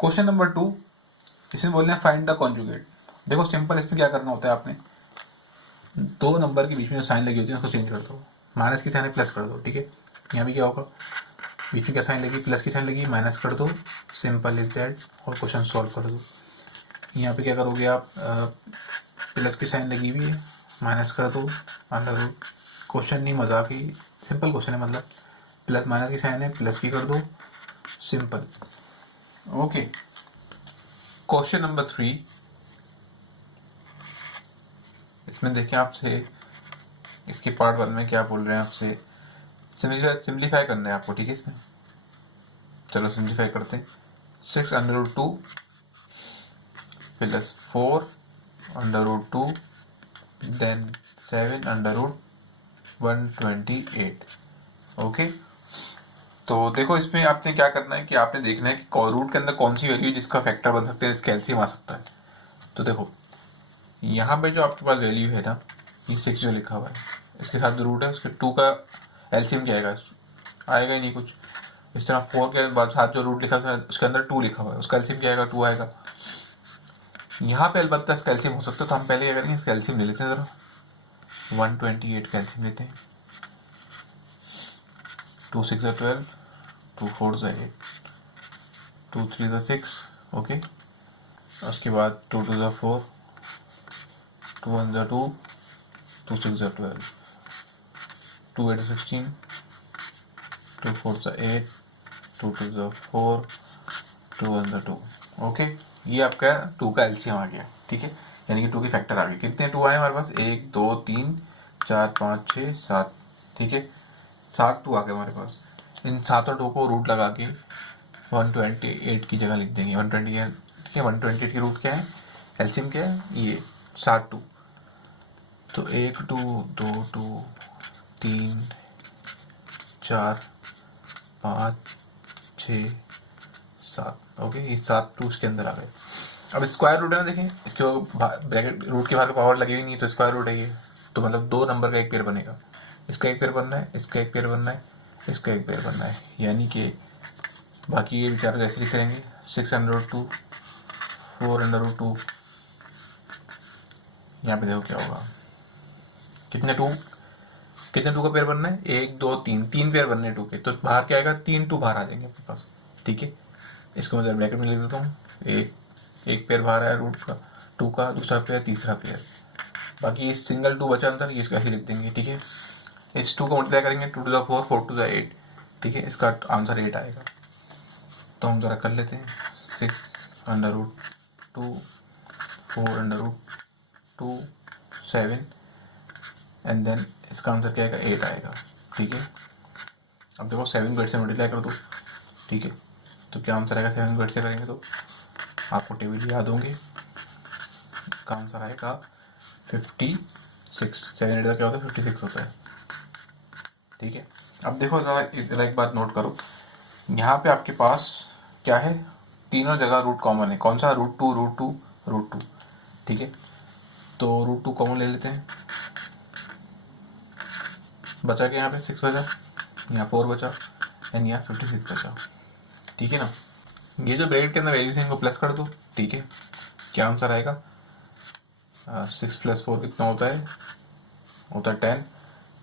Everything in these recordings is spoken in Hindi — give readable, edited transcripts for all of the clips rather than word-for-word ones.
क्वेश्चन नंबर 2, इसमें बोल रहे हैं फाइंड द कॉन्जुगेट। देखो सिंपल, इसमें क्या करना होता है, आपने दो नंबर के बीच में जो साइन लगी होती है उसको चेंज कर दो, माइनस की साइन है प्लस कर दो, ठीक है। यहाँ भी क्या होगा, बीच में क्या साइन लगी, प्लस की साइन लगी, माइनस कर दो, सिंपल इज दैट, और क्वेश्चन सॉल्व कर दो। यहाँ पे क्या करोगे आप, प्लस की साइन लगी हुई है, माइनस कर दो, अंडर रूट, क्वेश्चन नहीं मजाक ही, सिंपल क्वेश्चन है, मतलब प्लस माइनस की साइन है, प्लस की कर दो, सिंपल। ओके, क्वेश्चन नंबर 3, इसमें देखिए आपसे इसके पार्ट 1 में क्या बोल रहे हैं, आपसे सिम्प्लीफाई करना है आपको, ठीक है। इसमें चलो सिम्प्लीफाई करते हैं। 6√2 प्लस 4√2 देन 7/128। ओके, तो देखो इसमें आपने क्या करना है कि आपने देखना है कि रूट के अंदर कौन सी वैल्यू जिसका फैक्टर बन सकते हैं, इसका एलसीएम आ सकता है। तो देखो यहाँ पे जो आपके पास वैल्यू है ना, ये 6 जो लिखा हुआ है, इसके साथ जो रूट है उसके 2 का एलसीएम क्या आएगा, आएगा ही नहीं कुछ। इस तरह 4 के बाद साथ जो रूट लिखा है उसके अंदर 2 लिखा हुआ है, उसका एलसीएम क्या आएगा, 2 आएगा। यहाँ पे अलबत्ता इसका एलसीएम हो सकता है, तो हम पहले क्या करेंगे, इसका एलसीएम ले लेते हैं जरा। 128 का एलसीएम लेते हैं। 2 6 12, 2 4 8, 2 3 6, ओके। उसके बाद 2 2 4, 2 1 2, 2 6 12, 2 8 16, 2 4 8, 2 2 4, 2 1 2, ओके। ये आपका 2 का एलसीएम आ गया, ठीक है, यानी कि 2 के फैक्टर आ गए। कितने 2 आए हमारे पास, 1 2 3 4 5 6 7, ठीक है, 7 2 आ गए हमारे पास। इन सातों 2 को रूट लगा के 128 की जगह लिख देंगे। 120, ठीक है, 128 की रूट क्या है, एलसीएम क्या है, ये 7 2। तो 1 2 2 2 3 4 5 6 7, ओके, ये 7 2 इसके अंदर आ गए। अब स्क्वायर रूट है ना, देखें इसके ब्रैकेट रूट के बाहर को पावर लगी हुई नहीं, तो स्क्वायर रूट है ये, तो मतलब 2 नंबर का एक पेयर बनेगा। इसका एक पेयर बनना है, इसका एक पेयर बनना है, इसका एक पेयर बनना है, यानी कि बाकी ये विचार ऐसे लिख लेंगे। 6√2, 4√2, यहाँ पे देखो क्या होगा, कितने 2 का पेयर बनना है, 1 2 3, 3 पेयर बनने 2 के, तो बाहर क्या आएगा, 3 2 बाहर आ जाएंगे आपके पास, ठीक है। इसको मैं ब्रैकेट में लिख देता हूँ, एक पेयर बाहर आया रूट का 2 का, दूसरा पेयर, तीसरा पेयर, बाकी ये सिंगल 2 बचा अंदर, ये इसको ऐसे लिख देंगे, ठीक है। इस 2 को मल्टीप्लाई करेंगे, 2 2 4, 4 2 8, ठीक है, इसका आंसर 8 आएगा। तो हम जरा कर लेते हैं, 6√2, 4√2, 7, एंड देन इसका आंसर क्या आएगा, 8 आएगा, ठीक है। अब देखो 7 को 8 से मल्टीप्लाई कर दो, ठीक है, तो क्या आंसर आएगा, 7 को 8 से करेंगे तो आपको टेबल याद होंगे, इसका आंसर आएगा 56। 7 8 का क्या होता है, 56 होता है, ठीक है। अब देखो जरा एक बात नोट करो, यहाँ पे आपके पास क्या है, तीनों जगह रूट कॉमन है। कौन सा, √2 √2 √2, ठीक है। तो √2 कॉमन ले लेते हैं, बचा के यहाँ पे 6 बचा, यहाँ 4 बचा, एंड यहाँ 56 बचा, ठीक है ना। ये जो ब्रैकेट के अंदर वैल्यूज है इनको प्लस कर दो, ठीक है। क्या आंसर आएगा, 6 + 4 कितना होता है 10,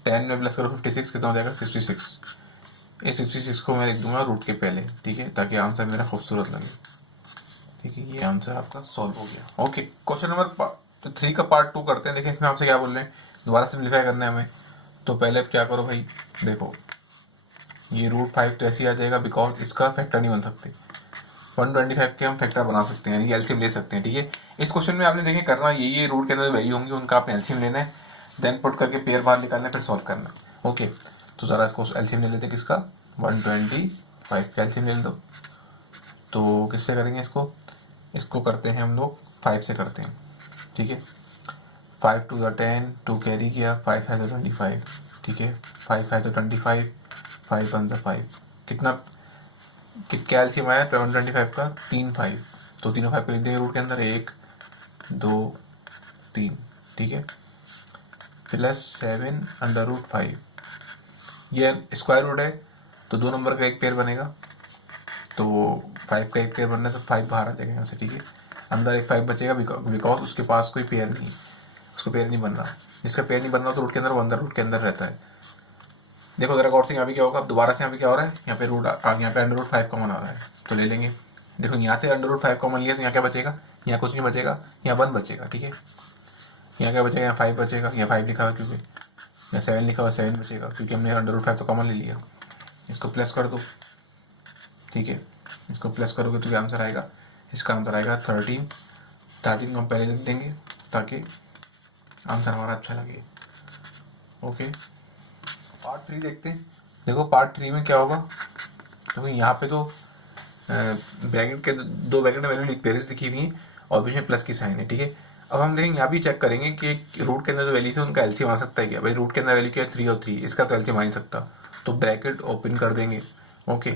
10 में प्लस करो 56, कितना हो जाएगा 66। ये 66 को मैं लिख दूंगा रूट के पहले, ठीक है, ताकि आंसर मेरा खूबसूरत लगे, ठीक है। ये आंसर आपका सॉल्व हो गया। ओके, क्वेश्चन नंबर 3 का पार्ट 2 करते हैं। देखिए इसमें आपसे क्या बोल रहे हैं, दोबारा सिम्प्लीफाई करना है हमें। तो पहले क्या करो भाई, देखो ये √5 तो ऐसे ही आ जाएगा, बिकॉज इसका फैक्टर नहीं बन सकते। 125 के हम फैक्टर बना सकते हैं, यानी एलसीएम ले सकते हैं, ठीक है। इस क्वेश्चन में आपने देखें करना ये रूट के अंदर वैल्यू होंगी उनका आपने एलसीएम लेना है, देन पुट करके पेयर बाहर निकालना है, फिर सॉल्व करना है। ओके, तो जरा इसको एलसीएम ले लेते हैं, किसका, 125 का एलसीएम ले लो। तो किससे करेंगे इसको करते हैं हम लोग 5 से करते हैं, ठीक है। 5 2 10, 2 कैरी किया, 5 है तो 25, ठीक है, 5 है तो 25, 5 1 5, कितना क्या एलसीएम आया 125 का, 3 5, तो तीनों 5 को लिख देंगे रूट के अंदर, 1 2 3, ठीक है, प्लस 7/5, ये स्क्वायर रूट है तो 2 नंबर का एक पेयर बनेगा, तो 5 का एक पेयर बनने से 5 बाहर आ जाएगा यहाँ से, ठीक है। अंदर एक 5 बचेगा बिकॉज उसके पास कोई पेयर नहीं, उसको पेयर नहीं बन रहा। जिसका पेयर नहीं बन रहा तो रूट के अंदर, वो अंदर रूट के अंदर रहता है। देखो जरा गौर से, यहाँ पे क्या होगा, अब दोबारा से यहाँ पे क्या हो रहा है, यहाँ पे रूट यहाँ पे अंडर रूट 5 कॉमन आ रहा है, तो ले लेंगे। देखो यहाँ से अंडर रूट 5 कॉमन लिया तो यहाँ क्या बचेगा, यहाँ कुछ नहीं बचेगा, यहाँ 1 बचेगा, ठीक है। यहाँ क्या बचेगा, यहाँ 5 बचेगा, यहाँ 5 लिखा हुआ क्योंकि, यहाँ 7 लिखा हुआ, 7 बचेगा क्योंकि हमने अंडर रूट 5 तो कॉमन ले लिया। इसको प्लस कर दो, ठीक है। इसको प्लस करोगे तो क्या आंसर आएगा, इसका आंसर आएगा 13। 13 को हम पहले लिख देंगे ताकि आंसर हमारा अच्छा लगे। ओके, पार्ट 3 देखते हैं। देखो पार्ट 3 में क्या होगा, क्योंकि यहाँ पे तो ब्रैकेट के 2 ब्रैकेट में वैल्यू लिखी हुई है और बीच में प्लस की साइन है, ठीक है। अब हम देखेंगे, यहाँ भी चेक करेंगे कि रूट के अंदर जो वैल्यूज है उनका एलसीएम आ सकता है क्या। भाई रूट के अंदर वैल्यू क्या है, 3 और 3, इसका तो एलसीएम आ नहीं सकता, तो ब्रैकेट ओपन कर देंगे। ओके,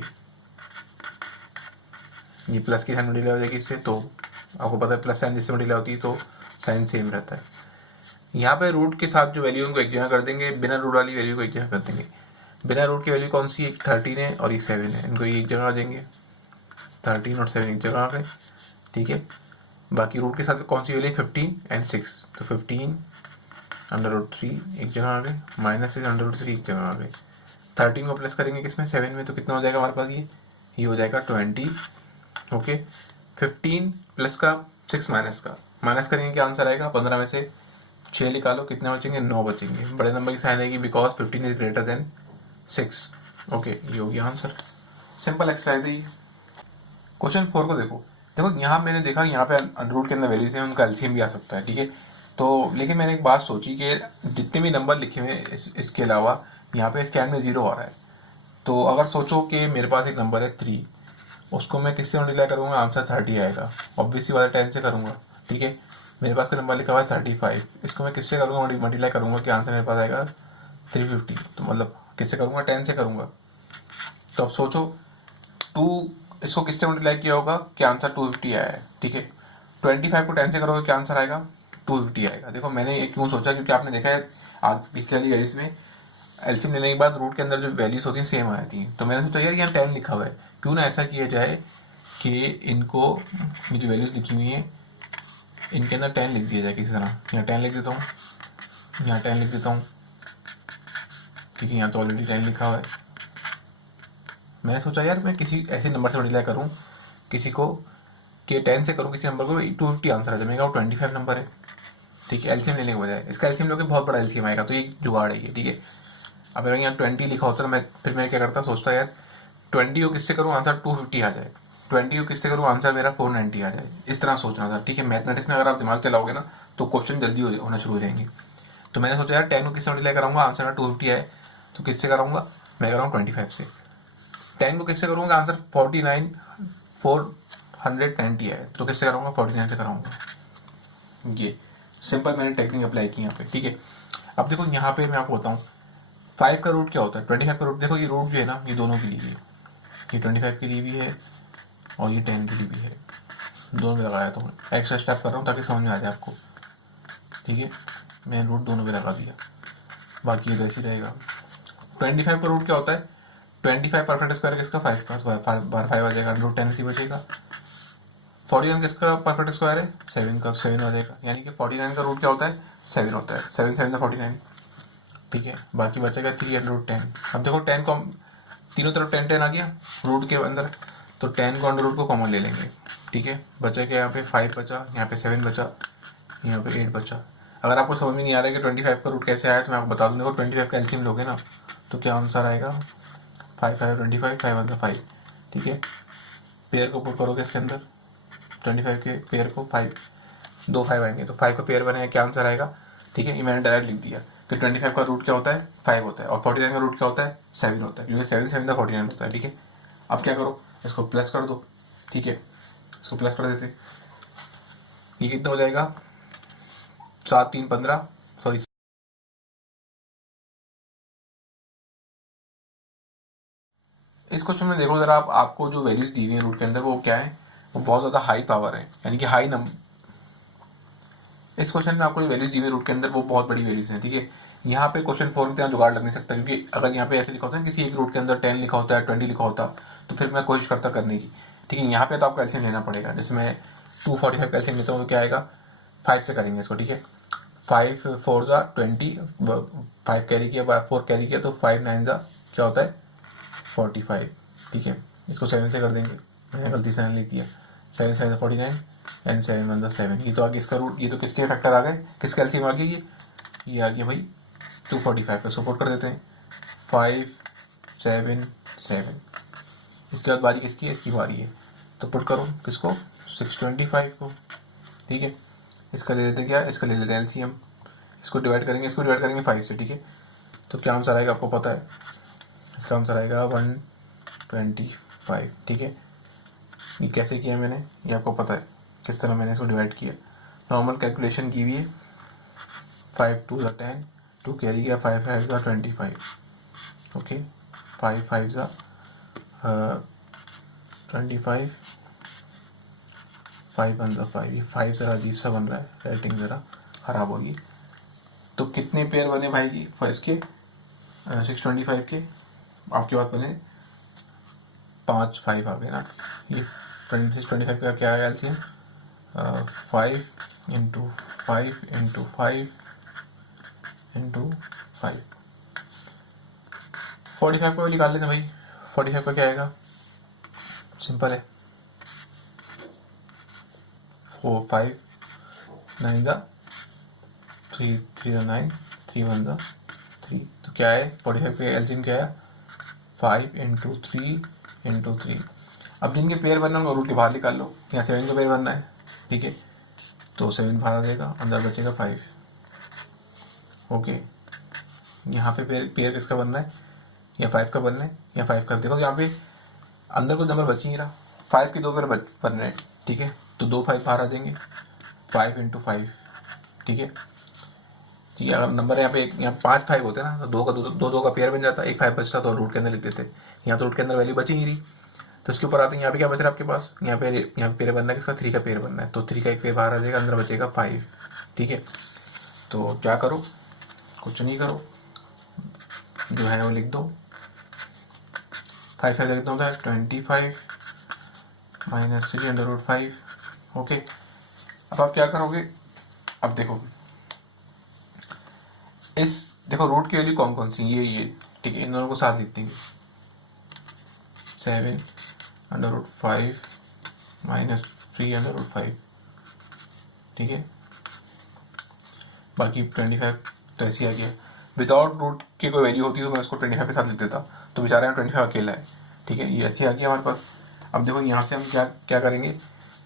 ये प्लस की साइन मल्टीप्लाई हो जाएगी इससे, तो आपको पता है प्लस साइन जिससे मल्टीप्लाई होती है तो साइन सेम रहता है। यहाँ पे रूट के साथ जो वैल्यू उनको एक जगह कर देंगे, बिना रूट वाली वैल्यू को एक जगह कर देंगे। बिना रूट की वैल्यू कौन सी, एक 13 है और एक 7 है, इनको एक जगह आ जाएंगे, 13 और 7 एक जगह आ गए, ठीक है। बाकी रूट के साथ कौन सी वैल्यू, 15 एंड 6, तो 15 अंडर रूट 3 एक जगह आ गए, -6 अंडर रूट 3 एक जगह आ गए। 13 को प्लस करेंगे किसमें, 7 में, तो कितना हो जाएगा हमारे पास, ये हो जाएगा 20। ओके, 15 प्लस का 6 माइनस का, माइनस करेंगे क्या आंसर आएगा, 15 में से 6 निकालो, कितने बचेंगे, 9 बचेंगे। बड़े नंबर की साइन आएगी because 15 is greater than 6। Okay, ये हो गया आंसर। सिंपल एक्सरसाइज है। क्वेश्चन 4 को देखो। देखो यहाँ मैंने देखा यहाँ पे अंडर रूट के अंदर वैल्यूज हैं, उनका एलसीएम भी आ सकता है, ठीक है। तो लेकिन मैंने एक बात सोची कि जितने भी नंबर लिखे हुए हैं इसके अलावा यहाँ पे इसके एंड में 0 आ रहा है, तो अगर सोचो कि मेरे पास एक नंबर है 3, उसको मैं किससे मल्टीप्लाई करूँगा, आंसर 30 आएगा। ऑब्वियसली वाला 10 से करूँगा, ठीक है। मेरे पास कोई नंबर लिखा हुआ है 35, इसको मैं किससे करूँगा, मल्टीप्लाई करूँगा कि आंसर मेरे पास आएगा 350, तो मतलब किससे करूँगा, 10 से करूँगा। तो अब सोचो 2 इसको किससे मल्टीप्लाई किया होगा कि आंसर 250 आया है, ठीक है। 25 को 10 से करोगे क्या आंसर आएगा, 250 आएगा। देखो मैंने ये क्यों सोचा, क्योंकि आपने देखा है आज पिछले वाली वैल्यूज में एलसीएम लेने के बाद रूट के अंदर जो वैल्यूज होती हैं सेम आ जाती हैं, तो मैंने सोचा यार यहाँ 10 लिखा हुआ है, क्यों ना ऐसा किया जाए कि इनको, ये जो वैल्यूज लिखी हुई हैं इनके अंदर 10 लिख दिया जाए किसी तरह। यहाँ 10 लिख देता हूँ, यहाँ 10 लिख देता हूँ, ठीक है। यहाँ तो ऑलरेडी 10 लिखा हुआ है। मैंने सोचा यार मैं किसी ऐसे नंबर से मल्टीप्लाई करूँ किसी को, कि 10 से करूँ किसी नंबर को, 250 आंसर आ जाए। मैंने कहा 25 नंबर है, ठीक है। एलसीएम लेने के बजाय इसका एलसीएम लोगे बहुत बड़ा एलसीएम आएगा, तो ये जुगाड़ है ये, ठीक है। अब अगर यहाँ 20 लिखा होता तो मैं क्या करता, सोचता यार 20 को किससे करूँ आंसर 250 आ जाए, 20 को किससे करूँ आंसर मेरा 490 आ जाए, इस तरह सोचना था, ठीक है। मैथमेटिक्स में अगर आप दिमाग चलाओगे ना तो क्वेश्चन जल्दी होना शुरू हो जाएंगे। तो मैंने सोचा यार 10 को किससे मल्टीप्लाई कराऊंगा, आंसर मेरा 250 आए, तो किससे कराऊंगा, मैं कराऊँ 25 से। 10 को किससे करूँगा, आंसर 490 है, तो किससे कराऊंगा, 49 से कराऊंगा। ये सिंपल मैंने टेक्निक अप्लाई की यहाँ पे, ठीक है। अब देखो यहाँ पे मैं आपको बताऊँ 5 का रूट क्या होता है, 25 का रूट। देखो ये रूट जो है ना, ये दोनों के लिए है, ये 25 के लिए भी है और ये 10 के लिए भी है, दोनों में लगाया। तो मैं एक्स्ट्रा स्टेप कर रहा हूँ ताकि समझ में आ जाए आपको, ठीक है। मैंने रूट दोनों पे लगा दिया, बाकी ये तो ऐसे ही रहेगा। 25 का रूट क्या होता है, 25 परफेक्ट स्क्वायर किसका, 5 का, 5 आ जाएगा, रूट 10 ही बचेगा। 49 किसका परफेक्ट स्क्वायर है, 7 का, 7 आ जाएगा। यानी कि 49 का रूट क्या होता है, 7 होता है, 7 7 49, ठीक है। बाकी बचेगा 3 अंडर रूट 10। अब देखो 10 को तीनों तरफ 10 10 आ गया रूट के अंदर, तो 10 को अंडर रूट को कॉमन ले लेंगे, ठीक है। बचा क्या, यहाँ पे 5 बचा, यहाँ पे 7 बचा, यहाँ पे 8 बचा। अगर आपको समझ में नहीं आ रहा है कि 25 का रूट कैसे आया, तो मैं आपको बता दूँ। देखो 25 का एलसीएम लोगे ना तो क्या आंसर आएगा, 5 5 25, 5 1 5, ठीक है। पेयर को पुट करोगे इसके अंदर, 25 के पेयर को 5, 2 5 आएंगे, तो 5 का पेयर बनेगा, क्या आंसर आएगा, ठीक है। ये मैंने डायरेक्ट लिख दिया कि 25 का रूट क्या होता है, 5 होता है, और 49 का रूट क्या होता है, 7 होता है, क्योंकि 7 7 का 49 होता है, ठीक है। अब क्या करो, इसको प्लस कर दो, ठीक है। इसको प्लस कर देते, ये कितना हो जाएगा, 7 3 15, सॉरी इस क्वेश्चन में देखो जरा, आपको जो वैल्यूज दी हुई है रूट के अंदर वो क्या है, वो बहुत ज्यादा हाई पावर है, यानी कि हाई नंबर। इस क्वेश्चन में आपको जो वैल्यूज दी हुई है रूट के अंदर वो बहुत बड़ी वैल्यूज हैं, ठीक है। यहाँ पे क्वेश्चन 4 की तरह जुगाड़ लग नहीं सकता, क्योंकि अगर यहाँ पे ऐसे लिखा होता है किसी एक रूट के अंदर 10 लिखा होता है, 20 लिखा होता, तो फिर मैं कोशिश करता करने की, ठीक है। यहाँ पे तो आपको एलसीएम लेना पड़ेगा, जैसे मैं 245 का एलसीएम लेता हूँ तो क्या आएगा, 5 से करेंगे इसको, ठीक है। 5 4 ज़ा 20, 5 कैरी किया, 4 कैरी किया, तो 5 9 ज़ा क्या होता है 45, ठीक है। इसको 7 से कर देंगे, मैंने गलती से लिख दिया, 7 7 49 एंड 7 1 7। ये तो आगे इसका रूट, ये तो किसके फैक्टर आ गए, किसका एलसीएम आ गया, ये आ गया भाई 245 का सपोर्ट कर देते हैं, 5 7 7। इसके बाद बारी किसकी है, इसकी बारी है, तो पुट करो किसको 625 को, ठीक है। इसका ले लेते क्या, इसका ले लेते हैं एलसीएम, इसको डिवाइड करेंगे 5 से, ठीक है। तो क्या आंसर आएगा आपको पता है, इसका आंसर आएगा 125, ठीक है। ये कैसे किया मैंने, ये आपको पता है किस तरह मैंने इसको डिवाइड किया, नॉर्मल कैलकुलेशन की हुई है। 5 2 ज़ा 10, 2 कैरी किया, 5 5 ज़ा 25, ओके। 5 5 ज़ा 25, 5 1 ज़ा 5, ये 5 ज़रा अजीब सा बन रहा है, राइटिंग ज़रा ख़राब होगी। तो कितने पेयर बने भाई जी फर्स्ट के 625 के, आपके पास बने 5 5 आ गए ना। ये 625 का क्या आया एलसीएम, 5 इंटू 5 इंटू 5 इंटू 5, 45 को निकाल लेते भाई। 45 का क्या आएगा, सिंपल है, 4 5 9 ज़ा 3 3 ज़ा 9, 3 1 ज़ा 3, तो क्या है 45 का एलसीएम क्या है 5 इंटू 3 इंटू 3। अब जिनके पेयर बनना है रूट के बाहर निकाल लो, यहाँ 7 का पेयर बनना है, ठीक है। तो 7 बाहर आ जाएगा, अंदर बचेगा 5, ओके। यहाँ पे पेयर किसका बनना है, या 5 का बनना है, या 5 का। देखो यहाँ पे अंदर कोई नंबर बच ही नहीं रहा, 5 के 2 पेयर बन रहे हैं, ठीक है। तो 2 5 बाहर आ देंगे, 5 इंटू 5, ठीक है। ठीक है, अगर नंबर यहाँ पे यहाँ 5 5 होते ना तो 2 का पेयर बन जाता, 1 5 बचता तो रूट के अंदर लिख देते। यहाँ तो रूट के अंदर वैल्यू बची ही नहीं, तो इसके ऊपर आते हैं। यहाँ पे क्या बच रहा है आपके पास, यहाँ पे पेयर बनना है किसका, 3 का पेयर बनना है, तो 3 का एक पेयर बाहर आ जाएगा, अंदर बचेगा 5, ठीक है। तो क्या करो, कुछ नहीं करो, जो है वो लिख दो, 5 5 लिख दो, 25 माइनस 3 अंडर रूट 5, ओके। अब आप क्या करोगे, अब देखो देखो रूट की वैल्यू कौन कौन सी, ये ठीक है, इन दोनों को साथ लिखते हैं, 7 under root 5 minus 3 under root 5, ठीक है। बाकी 25 तो ऐसे आ गया, विदाउट रूट की कोई वैल्यू होती तो मैं उसको 25 के साथ लिख देता, तो बेचारे यहाँ 25 अकेला है, ठीक है। ये ऐसे आ गया हमारे पास। अब देखो यहाँ से हम क्या करेंगे,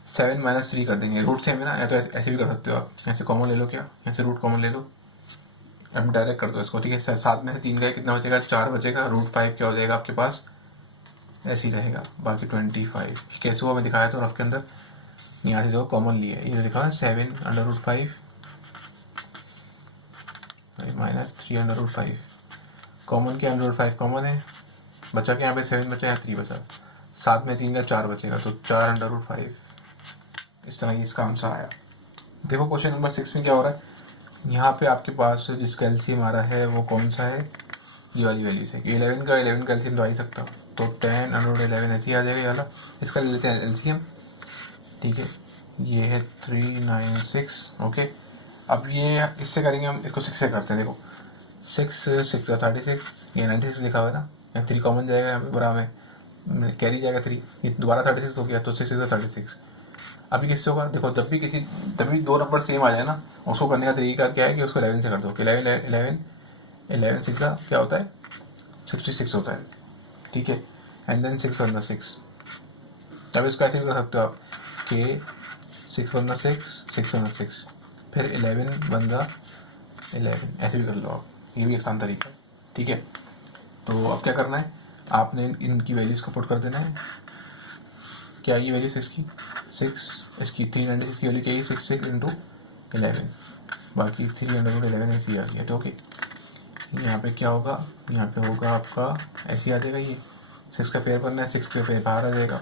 7 माइनस 3 कर देंगे, रूट सेम है ना, या तो ऐसे भी कर सकते हो आप, ऐसे कॉमन ले लो, क्या ऐसे रूट कॉमन ले लो, अब डायरेक्ट कर दो इसको, ठीक है। 7 में से 3 का कितना बचेगा, 4 बचेगा, रूट 5 क्या हो जाएगा आपके पास, ऐसे ही रहेगा। बाकी 25 कैसे हुआ मैं दिखाया था रफ के अंदर, यहाँ से जो कॉमन लिया है, ये लिखा है 7 under root 5 minus 3 under root 5, common क्या, अंडर रूट 5 कॉमन है, बचा क्या यहाँ पे 7 बचा, यहाँ 3 बचा, 7 में 3 का 4 बचेगा, तो 4 अंडर रूट 5, इस तरह इसका आंसर आया। देखो क्वेश्चन नंबर 6 में क्या हो रहा है, यहाँ पे आपके पास जिसका एलसीएम आ रहा है वो कौन सा है, ये वाली वैल्यू से, 11 का एलसीएम तो आ ही सकता, तो 10 अंडर रूट 11 ऐसे ही आ जाएगा ये वाला, इसका ले लेते हैं एलसीएम, ठीक है। ये है 396, ओके। अब ये इससे करेंगे हम, इसको 6 से करते हैं, देखो 6 6 36, ये 96 लिखा हुआ है ना, यहाँ 3 कॉमन जाएगा, यहाँ पे बरा में कैरी जाएगा 3, ये दोबारा 36 हो गया, तो 6 6 36। अभी किससे होगा, देखो जब भी 2 नंबर सेम आ जाए ना, उसको करने का तरीका क्या है कि उसको 11 से कर दो, कि 11 6 क्या होता है 66 होता है, ठीक है। एंड देन 6 बनना 6, तब इसको ऐसे भी कर सकते हो आप कि 6 बनना 6 बनना 6, फिर 11 बनना 11, ऐसे भी कर लो आप, ये भी आसान तरीका है, ठीक है। तो अब क्या करना है, आपने इनकी वैल्यूज को पुट कर देना है, क्या ये वैल्यू 6 की 6, इसकी 396 की वैल्यू क्या है 6 6 इंटू 11, बाकी 3 अंडर रूट 11 ऐसे ही आ गया, तो ओके। यहाँ पे क्या होगा, यहाँ पे होगा आपका ऐसे ही आ जाएगा, ये 6 का पेयर बनना है, 6 का पेयर बाहर आ जाएगा,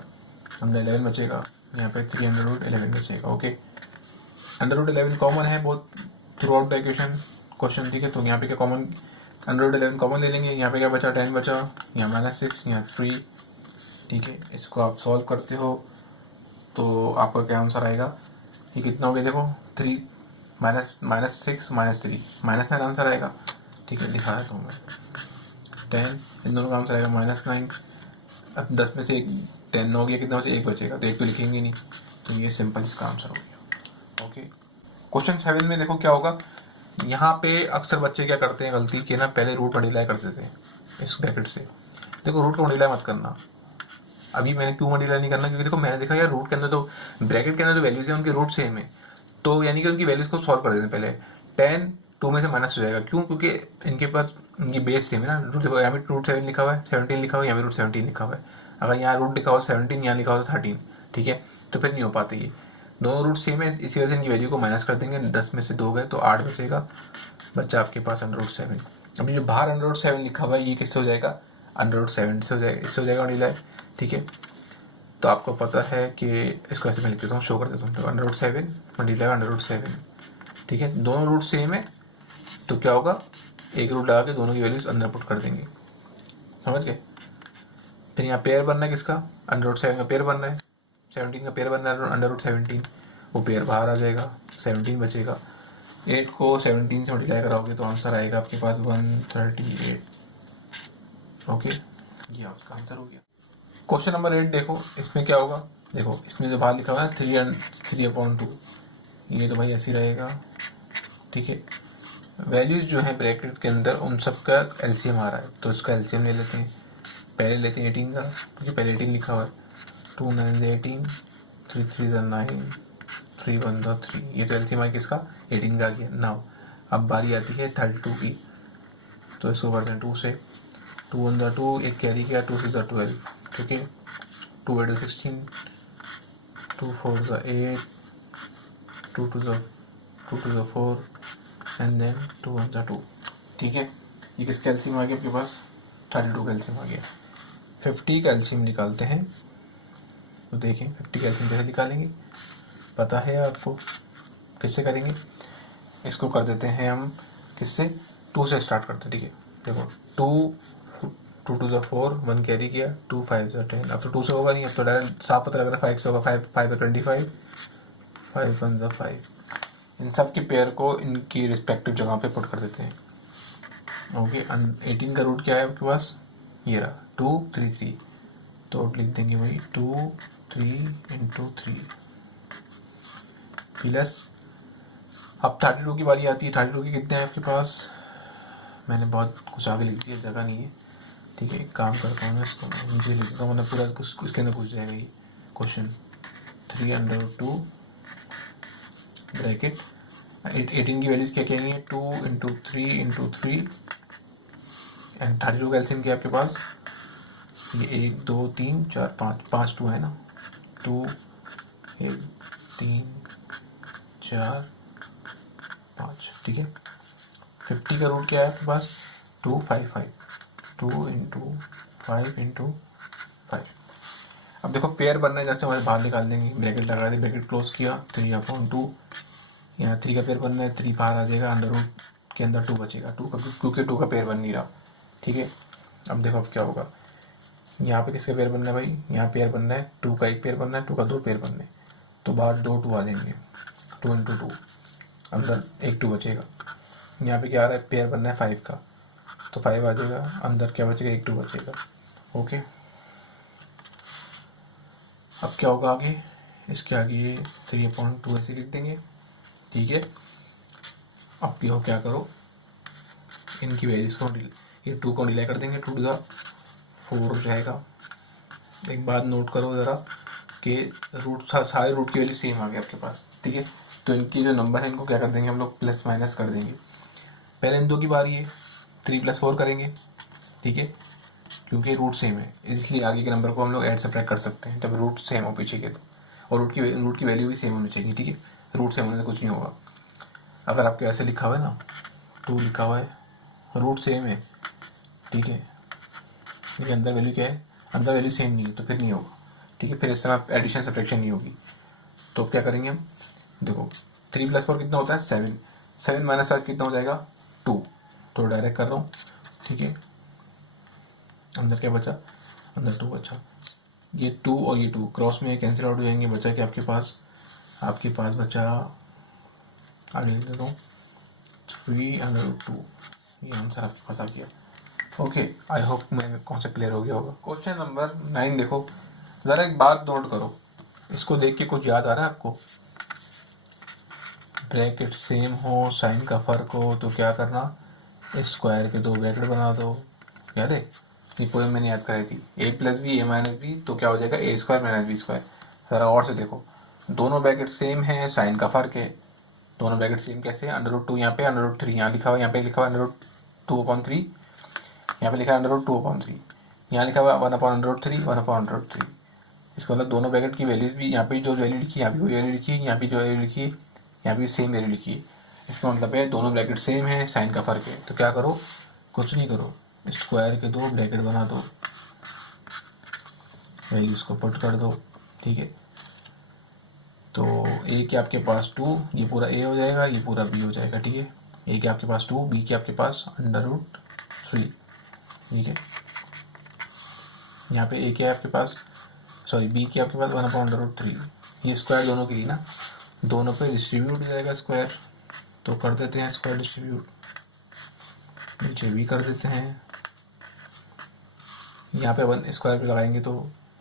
अंदर 11 बचेगा, यहाँ पे 3 अंडर रूट 11 बचेगा, ओके। अंडर रूट 11 कॉमन है बहुत through out the equation question, ठीक है। तो यहाँ पे क्या कॉमन, अंडर रूट 11 कॉमन ले लेंगे, यहाँ पे क्या बचा 10 बचा, यहाँ -6, यहाँ 3, ठीक है, इसको आप सॉल्व करते हो तो आपका क्या आंसर आएगा, ये कितना हो गया देखो 3 माइनस 6 -3 -9 आंसर आएगा। ठीक है, लिखा है तुमने 10, इन दोनों का आंसर आएगा -9। अब 10 में से 10 हो गया, कितना बचे, 1 बचेगा, तो 1 तो लिखेंगे नहीं, तो ये सिंपल इसका आंसर हो गया। ओके, क्वेश्चन 7 में देखो क्या होगा। यहाँ पे अक्सर बच्चे क्या करते हैं गलती कि ना, पहले रूट मल्टीप्लाई कर देते हैं इस ब्रैकेट से। देखो रूट का मल्टीप्लाई मत करना। अभी मैंने क्यों मल्टीप्लाई नहीं करना, क्योंकि देखो मैंने देखा यार रूट के अंदर तो ब्रैकेट के अंदर जो वैल्यूज है उनके रूट सेम है, तो यानी कि उनकी वैल्यूज को सॉल्व कर देते हैं पहले। 10 2 में से माइनस हो जाएगा, क्यों, क्योंकि इनके पास इनकी बेस सेम है ना। रूट देखो, यहाँ पे रूट 7 लिखा हुआ है, 17 लिखा हुआ है, यहाँ पे रूट 17 लिखा हुआ है। अगर यहाँ रूट लिखा हुआ 17, यहाँ लिखा हुआ 13, ठीक है, तो फिर नहीं हो पाते ये दोनों रूट सेम है, इसी वजह से इनकी वैल्यू को माइनस कर देंगे। 10 में से 2 गए तो 8 बचेगा, बच्चा आपके पास √7। अभी जो बाहर √7 लिखा हुआ है ये किससे हो जाएगा, √7 से हो जाएगा, इससे हो जाएगा मल्टीप्लाई। ठीक है, तो आपको पता है कि इसको ऐसे मैं लिख देता हूँ, शो कर देता हूँ, तो √7 मल्टीप्लाई √7। ठीक है, दोनों रूट सेम है, तो क्या होगा, एक रूट लगा के दोनों की वैल्यूज अंदर पुट कर देंगे, समझ गए। फिर यहाँ पेयर बनना है किसका, √7 का पेयर बनना है, 17 का पेयर बनना है √17, वो पेयर बाहर आ जाएगा, 17 बचेगा। 8 को 17 से मल्टीप्लाई कराओगे तो आंसर आएगा आपके पास 138। ओके, ये आपका आंसर हो गया। क्वेश्चन नंबर 8 देखो, इसमें क्या होगा, देखो इसमें जो बाहर लिखा हुआ है 3/2, ये तो भाई ऐसे ही रहेगा। ठीक है, वैल्यूज जो है ब्रैकेट के अंदर उन सब का एलसीएम आ रहा है, तो इसका एलसीएम ले लेते हैं। पहले लेते हैं 18 का, क्योंकि पहले 18 लिखा हुआ है। 2 9 18, 3 3 9, 3 1 3, ये तो एलसीएम है किसका, 18 का गया। नाउ अब बारी आती है 32 की, तो इसको करते हैं 2 से। 2 1 2, एक कैरी किया, 2 6 12, ठीक है, 2 8 16, 2 4 8, 2 2 4, एंड देन 2 1 2। ठीक है, ये किसका एलसीएम आ गया आपके पास, 32 का एलसीएम आ गया। 50 का एलसीएम निकालते हैं, तो देखें 50 का एलसीएम कैसे निकालेंगे, पता है आपको, किससे करेंगे, इसको कर देते हैं हम किससे, 2 से स्टार्ट करते हैं। ठीक है, देखो 2 2 4, 1 कैरी किया, 2 5 10, अब तो 2 से होगा नहीं, अब तो डायरेक्ट साफ पता लग रहा है 5 से होगा, 5 25, 5 1 5। इन सब के पेयर को इनकी रिस्पेक्टिव जगह पे पुट कर देते हैं। ओके, 18 का रूट क्या है आपके पास, ये रहा 2 3 3, तो लिख देंगे भाई 2 3 × 3 प्लस, अब 32 की बारी आती है। 32 के कितने हैं आपके पास, मैंने बहुत कुछ आगे लिख दिया, जगह नहीं है। ठीक है, एक काम करता हूँ मैं, इसको नीचे लिख देता हूँ, मतलब पूरा कुछ इसके अंदर घुस जाएगा ये क्वेश्चन। 3/2 ब्रैकेट 18 की वैल्यूज क्या कहेंगे, 2 × 3 × 3, एंड 32 का एलसीएम क्या आपके पास, ये 1 2 3 4 5 2 है ना, 2 1 3 4 5। ठीक है, 50 का रूट क्या है आपके पास, 2 5 5, 2 × 5 × 5। अब देखो पेयर बनना है, जैसे हमारे बाहर निकाल देंगे, ब्रैकेट लगा दे, ब्रैकेट क्लोज किया, 3/2, यहाँ 3 का पेयर बनना है, 3 बाहर आ जाएगा, अंडर रूट के अंदर 2 बचेगा, 2 क्योंकि 2 का पेयर बन नहीं रहा। ठीक है, अब देखो अब क्या होगा, यहाँ पे किसका पेयर बनना है भाई, यहाँ पेयर बनना है, 2 का एक पेयर बनना है, 2 का 2 पेयर बनने, तो बाहर 2 2 आ जाएंगे, 2 × 2, अंदर एक 2 बचेगा। यहाँ पे क्या आ रहा है, पेयर बनना है 5 का, तो 5 आ जाएगा, अंदर क्या बचेगा, एक 2 बचेगा। ओके, अब क्या होगा आगे, इसके आगे 3/2 ऐसे लिख देंगे। ठीक है, अब यो क्या करो, इनकी वैल्यूज को ये 2 को डिलाई कर देंगे, 2 2 4 हो जाएगा। एक बात नोट करो ज़रा कि रूट सारे रूट की वैल्यू सेम आ गए आपके पास। ठीक है, तो इनकी जो नंबर है इनको क्या कर देंगे हम लोग, प्लस माइनस कर देंगे। पहले इन 2 की बारी है, 3 + 4 करेंगे। ठीक है, क्योंकि रूट सेम है इसलिए आगे के नंबर को हम लोग ऐड सब्ट्रैक्ट कर सकते हैं जब रूट सेम हो पीछे के, तो और रूट की वैल्यू भी सेम होनी चाहिए। ठीक है, रूट सेम होने से कुछ नहीं होगा। अगर आपके ऐसे लिखा हुआ है ना, 2 लिखा हुआ है, रूट सेम है, ठीक है, लेकिन अंदर वैल्यू क्या है, अंदर वैल्यू सेम नहीं है, तो फिर नहीं होगा। ठीक है, फिर इस तरह एडिशन सब्ट्रैक्शन नहीं होगी। तो क्या करेंगे हम, देखो 3 + 4 कितना होता है, 7, 7 - 4 कितना हो जाएगा, 2, तो डायरेक्ट कर रहा हूँ। ठीक है, अंदर क्या बचा, अंदर 2 बचा। ये 2 और ये 2 क्रॉस में कैंसिल आउट हो जाएंगे, बचा कि आपके पास बचा, आगे लिख देता हूँ 3/2। ये आंसर आपके पास आ गया। ओके, आई होप मेरा कॉन्सेप्ट क्लियर हो गया होगा। क्वेश्चन नंबर 9 देखो, ज़रा एक बात नोट करो, इसको देख के कुछ याद आ रहा है आपको? ब्रैकेट सेम हो, साइन का फर्क हो तो क्या करना, स्क्वायर के 2 ब्रैकेट बना दो। याद है? ये पोएम मैंने याद कराई थी, a plus B a minus B तो क्या हो जाएगा a square minus B square. ज़रा और से देखो, दोनों ब्रैकेट सेम है, साइन का फर्क है। दोनों ब्रैकेट सेम कैसे? √2 यहाँ पे, √3 यहाँ लिखा हुआ, यहाँ पे लिखा हुआ √2/3, यहाँ पे लिखा है √2/3, यहाँ लिखा हुआ 1/√3 1/√3। इसका मतलब दोनों ब्रैकेट की वैल्यूज भी, यहाँ पे जो वैल्यू लिखी है यहाँ भी वही वैल्यू लिखी है, यहाँ भी जो वैल्यू लिखी है यहाँ भी सेम वैल्यू लिखी है। इसका मतलब है दोनों ब्रैकेट सेम है, साइन का फर्क है। तो क्या करो, कुछ नहीं करो, स्क्वायर के 2 ब्रैकेट बना दो, वैल्यूज को पुट कर दो। ठीक है, तो ए के आपके पास 2, ये पूरा ए हो जाएगा, ये पूरा बी हो जाएगा। ठीक है, ए के आपके पास 2, बी के आपके पास √3। ठीक है, यहाँ पे ए के आपके पास, सॉरी बी के आपके पास 1/√3। ये स्क्वायर दोनों के लिए ना, दोनों पे डिस्ट्रीब्यूट हो जाएगा स्क्वायर, तो कर देते हैं स्क्वायर डिस्ट्रीब्यूट, नीचे भी कर देते हैं। यहाँ पे 1 स्क्वायर पे लगाएंगे तो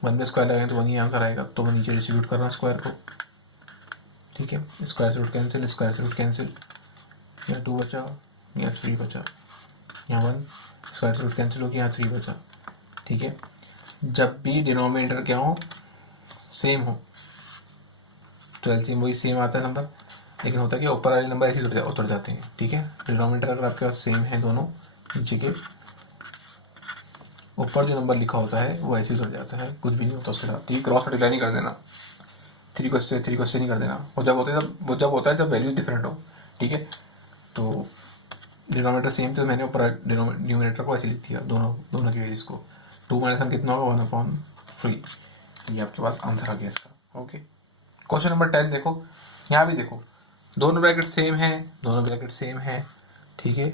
1 पे स्क्वायर लगाएंगे तो 1 ही आंसर आएगा, तो मैं नीचे डिस्ट्रीब्यूट कर रहा हूँ स्क्वायर को। ठीक है, स्क्वायर से रूट कैंसिल, स्क्वायर से रूट कैंसिल, यहाँ 2 बचा, यहाँ 3 बचा, यहाँ 1 स्क्वायर से रूट कैंसिल हो गया, यहाँ 3 बचा। ठीक है, जब भी डिनोमिनेटर क्या हो, सेम हो, तो एलसीएम वही सेम आता है नंबर, लेकिन होता है कि ऊपर वाले नंबर ऐसे उतर जाते हैं। ठीक है, डिनोमिनेटर अगर आपके पास सेम है दोनों, नीचे के ऊपर जो नंबर लिखा होता है वो ऐसे ही उतर जाता है, कुछ भी नहीं होता उसके साथ। ठीक, क्रॉस मल्टीप्लाई नहीं कर देना, 3 को से नहीं कर देना, वो जब होता है जब वैल्यूज डिफरेंट हो। ठीक है, तो डिनोमिनेटर सेम, तो मैंने ऊपर न्यूमिनेटर को ऐसे लिख दिया, दोनों की वैल्यूज को। 2 - 1 कितना होगा, 1/3। ये आपके पास आंसर आ गया इसका। ओके, क्वेश्चन नंबर 10 देखो, यहाँ भी देखो, दोनों ब्रैकेट सेम है। ठीक है,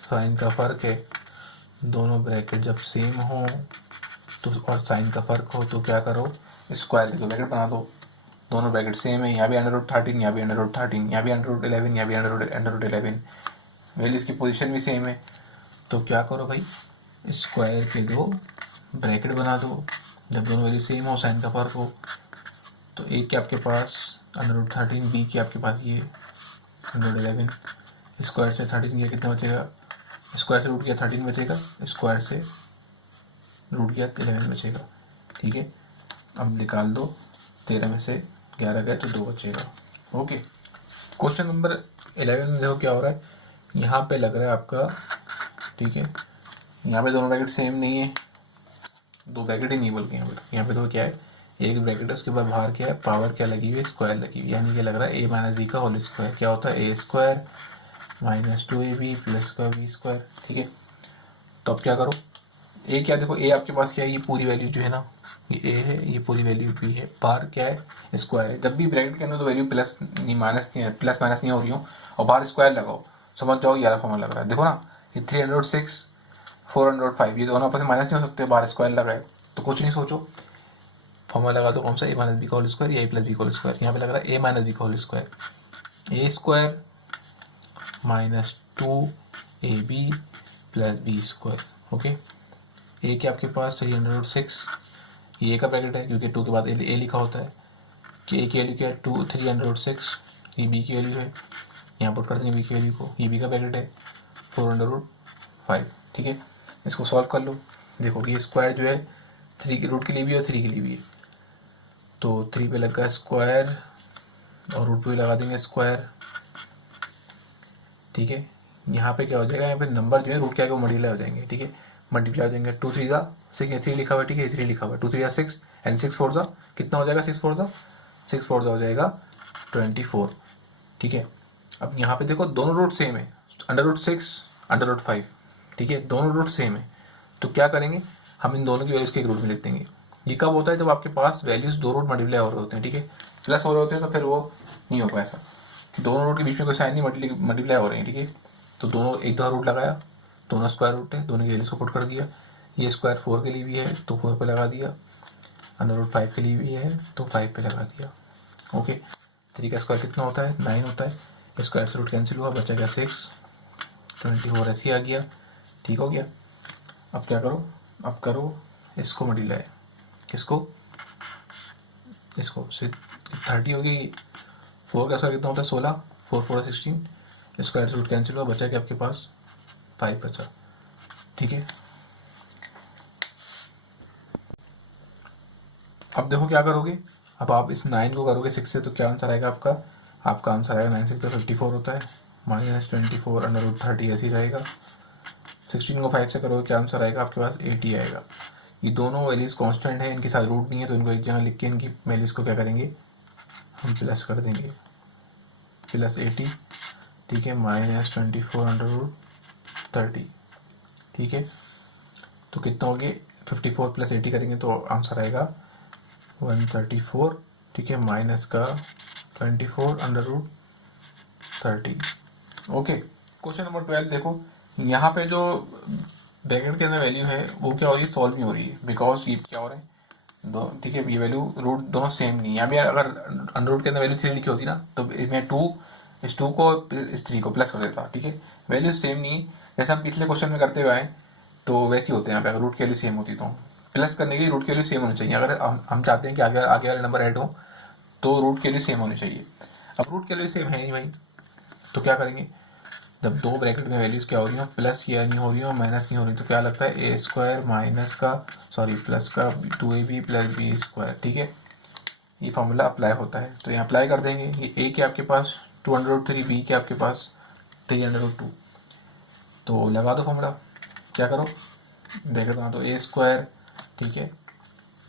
साइन का फर्क है, दोनों ब्रैकेट जब सेम हो तो, और साइन का फर्क हो तो क्या करो, स्क्वायर के 2 ब्रैकेट बना दो। दोनों ब्रैकेट सेम है, यहाँ भी √13, यहाँ भी √13, यहाँ भी √11, यहाँ भी √11, वैल्यूज की पोजीशन भी सेम है। तो क्या करो भाई, स्क्वायर के 2 ब्रैकेट बना दो, जब दोनों वैल्यू सेम हो, साइन का फर्क हो। तो ए के आपके पास √13, बी के आपके पास ये 111, स्क्वायर से 13 गया, कितना बचेगा, स्क्वायर से रूट किया 13 बचेगा, स्क्वायर से रूट किया 11 बचेगा। ठीक है, अब निकाल दो, 13 में से 11 गया तो 2 बचेगा। ओके, क्वेश्चन नंबर 11 में देखो क्या हो रहा है, यहाँ पे लग रहा है आपका, ठीक है, यहाँ पे दोनों ब्रैकेट सेम नहीं है, 2 ब्रैकेट ही नहीं बल्कि यहाँ पे तो क्या है, एक ब्रैकेट है, उसके बाद बाहर क्या है, पावर क्या लगी हुई है, स्क्वायर लगी हुई है, यानी कि लग रहा है a - b का होल स्क्वायर। क्या होता है, a² - 2ab प्लस का b²। ठीक है, तो अब क्या करो, a क्या, देखो a आपके पास क्या है, ये पूरी वैल्यू जो है ना, ये a है, ये पूरी वैल्यू b है, बाहर क्या है, स्क्वायर है। जब भी ब्रैकेट के अंदर तो वैल्यू प्लस माइनस नहीं हो रही हो और बाहर स्क्वायर लगाओ, समझ जाओ ये फॉर्मूला लग रहा है। देखो ना, ये 306 405, ये दोनों आपस में माइनस नहीं हो सकते, बाहर स्क्वायर लगा है, तो कुछ नहीं सोचो, फॉर्मूला लगा दो कौन सा, a - b का होल स्क्वायर या a + b का होल स्क्वायर। यहाँ पे लग रहा है a - b का whole square, a² - 2ab plus b²। Okay, a के आपके पास 306, ये a का ब्रैकेट है क्योंकि 2 के बाद a लिखा होता है, कि a की वैल्यू क्या है 306, ये b की वैल्यू है, यहाँ पुट कर देंगे b की वैल्यू को, ये b का ब्रैकेट है 4/5। ठीक है, इसको सॉल्व कर लो, देखो ये स्क्वायर जो है 3 के रूट के लिए भी और 3 के लिए भी है, तो 3 पे लगा स्क्वायर और रूट पे लगा देंगे स्क्वायर। ठीक है, यहाँ पे क्या हो जाएगा, यहाँ पे नंबर जो है रूट के आगे मल्टीप्लाई हो जाएंगे। ठीक है, मल्टीप्लाई हो जाएंगे, 2 3 6, 3 लिखा हुआ है। ठीक है, 3 लिखा हुआ है, 2 3 6 एंड 6 4 कितना हो जाएगा, 6 4 हो जाएगा 24। ठीक है, अब यहाँ पे देखो दोनों रूट सेम है, √6 √5। ठीक है, दोनों रूट सेम है, तो क्या करेंगे, हम इन दोनों की वैल्यूज के एक रूट में लिख देंगे। ये कब होता है, जब आपके पास वैल्यूज 2 रूट मल्टीप्लाई हो रहे होते हैं। ठीक है, प्लस हो रहे होते हैं तो फिर वो नहीं होगा ऐसा, दोनों रूट के बीच में कोई साइन नहीं, मल्टीप्लाई हो रहे हैं। ठीक है, तो दोनों एक दो रूट लगाया, दोनों स्क्वायर रूट है, दोनों की वैल्यूज को पुट कर दिया, ये स्क्वायर 4 के लिए भी है तो 4 पे लगा दिया, अंडर रूट 5 के लिए भी है तो 5 पे लगा दिया। ओके, 3 का स्क्वायर कितना होता है? 9 होता है। स्क्वायर से रूट कैंसिल हुआ, बचा क्या? 6, 24 ऐसे ही आ गया। ठीक हो गया। अब क्या करो, अब करो इसको मल्टीप्लाई, किसको? इसको। 30 हो गई। 4 का स्क्वायर कितना होता है? 16, 4 4 16, स्क्वायर से रूट कैंसिल हुआ, बचा क्या आपके पास? 5 बचा। ठीक है, अब देखो क्या करोगे। अब आप इस 9 को करोगे 6 से तो क्या आंसर आएगा आपका? आपका आंसर आएगा 9 6 तो 54 होता है, -24 अंडर रूट 30 ऐसे ही रहेगा। 16 को 5 से करोगे क्या आंसर आएगा आपके पास? 80 आएगा। ये दोनों वैल्यूज कांस्टेंट है, इनके साथ रूट नहीं है तो इनको एक जगह लिख के इनकी वैल्यूज को क्या करेंगे? हम प्लस कर देंगे, प्लस 80। ठीक है, -24 अंडर रूट 30। ठीक है, तो कितना हो गए? 54 प्लस 80 करेंगे तो आंसर आएगा 134। ठीक है, माइनस का 24 under root 30। Okay, question number 12 देखो। यहाँ पे जो ब्रैकेट के अंदर वैल्यू है वो क्या हो रही है? सॉल्व नहीं हो रही है, बिकॉज ये क्या हो रहा है दो। ठीक है, ये वैल्यू रूट दोनों सेम नहीं है। अभी अगर अंडर रूट के अंदर वैल्यू 3 लिखी होती ना तो मैं 2 इस 2 को इस 3 को प्लस कर देता। ठीक है, वैल्यू सेम नहीं है, जैसे हम पिछले क्वेश्चन में करते हुए आए तो वैसे ही होते हैं। यहाँ पे अगर रूट की वैल्यू सेम होती तो प्लस करने के लिए रूट की वैल्यू सेम होनी चाहिए। अगर हम चाहते हैं कि आगे आगे वाले नंबर ऐड हो तो रूट की वैल्यू सेम होनी चाहिए। अब रूट की वैल्यू सेम है नहीं भाई, तो क्या करेंगे? जब दो ब्रैकेट में वैल्यूज क्या हो रही हो, प्लस या नहीं हो रही हो, माइनस नहीं हो रही, तो क्या लगता है? ए स्क्वायर माइनस का सॉरी प्लस का 2ab प्लस बी स्क्वायर। ठीक है, ये फॉर्मूला अप्लाई होता है तो यहाँ अप्लाई कर देंगे। ये ए के आपके पास 2√3, बी के आपके पास 3√2, तो लगा दो फॉर्मूला। क्या करो, ब्रैकेट बना दो, ए स्क्वायर ठीक है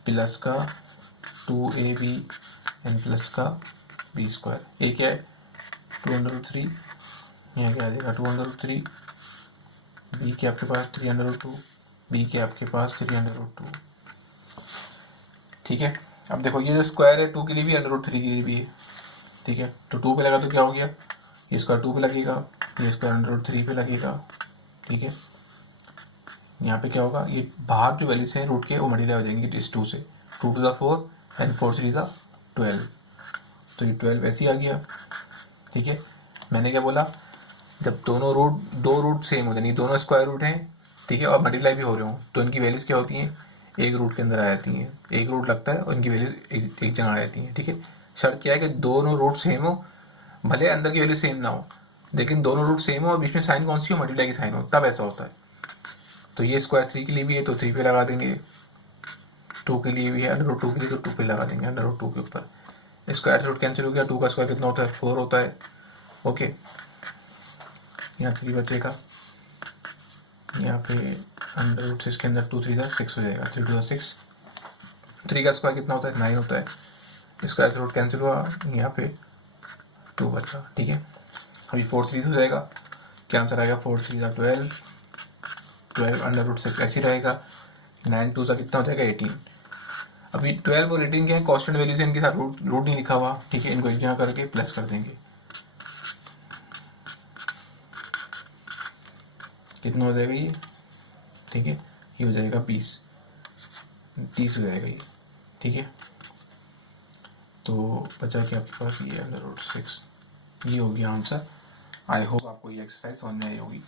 प्लस का 2ab एन प्लस का बी स्क्वायर। ए क्या है? 2√3, यहाँ क्या आ जाएगा? 2√3, बी के आपके पास 3√2, बी के आपके पास 3√2। ठीक है, अब देखो ये जो स्क्वायर है 2 के लिए भी √3 के लिए भी है। ठीक है, तो 2 पे लगा तो क्या हो गया? ये स्क्वायर 2 पे लगेगा, ये स्क्वायर √3 पे लगेगा। ठीक है, यहाँ पे क्या होगा? ये बाहर जो वैल्यूज हैं रूट के वो मल्टीप्लाई हो जाएंगे इस 2 से। 2 to the 4 एंड 4 3 the 12, तो ये 12 ऐसे ही आ गया। ठीक है, मैंने क्या बोला? जब दोनों रूट दो रूट सेम हो, यानी दोनों स्क्वायर रूट हैं, ठीक है, और मल्टीप्लाई भी हो रहे हो, तो इनकी वैल्यूज क्या होती हैं? एक रूट के अंदर आ जाती हैं। एक रूट लगता है और इनकी वैल्यूज एक जगह आ जाती हैं। ठीक है, शर्त क्या है कि दोनों रूट सेम हो, भले अंदर की वैल्यू सेम ना हो, लेकिन दोनों रूट सेम हो और बीच में साइन कौन सी हो? मल्टीप्लाई की साइन हो, तब ऐसा होता है। तो ये स्क्वायर 3 के लिए भी है तो 3 पे लगा देंगे, 2 के लिए भी है √2 के लिए तो 2 पे लगा देंगे, √2 के ऊपर। स्क्वायर से रूट कैंसिल हो गया, 2 का स्क्वायर कितना होता है? 4 होता है। ओके, यहाँ 3 बचेगा, यहाँ पे √6 के अंदर 2 3 6 हो जाएगा, 3 2 6। 3 का स्क्वायर कितना होता है? 9 होता है। स्क्वायर से रूट कैंसिल हुआ, यहाँ पे 2 बचा। ठीक है, अभी 4 3 हो जाएगा, क्या आंसर आएगा? 4 3 12, 12 √6 ऐसे ही रहेगा। 9 2 सा कितना हो जाएगा? 18। अभी 12 और 18 के हैं कॉन्स्टेंट वैल्यू से, इनके साथ रूट नहीं लिखा हुआ। ठीक है, इनको एक जगह करके प्लस कर देंगे, कितना हो जाएगा ये? ठीक है, ये हो जाएगा 20 30 हो जाएगा ये। ठीक है, तो बचा क्या आपके पास? ये √6। ये हो गया आंसर। आई होप आपको ये एक्सरसाइज समझ में आई होगी।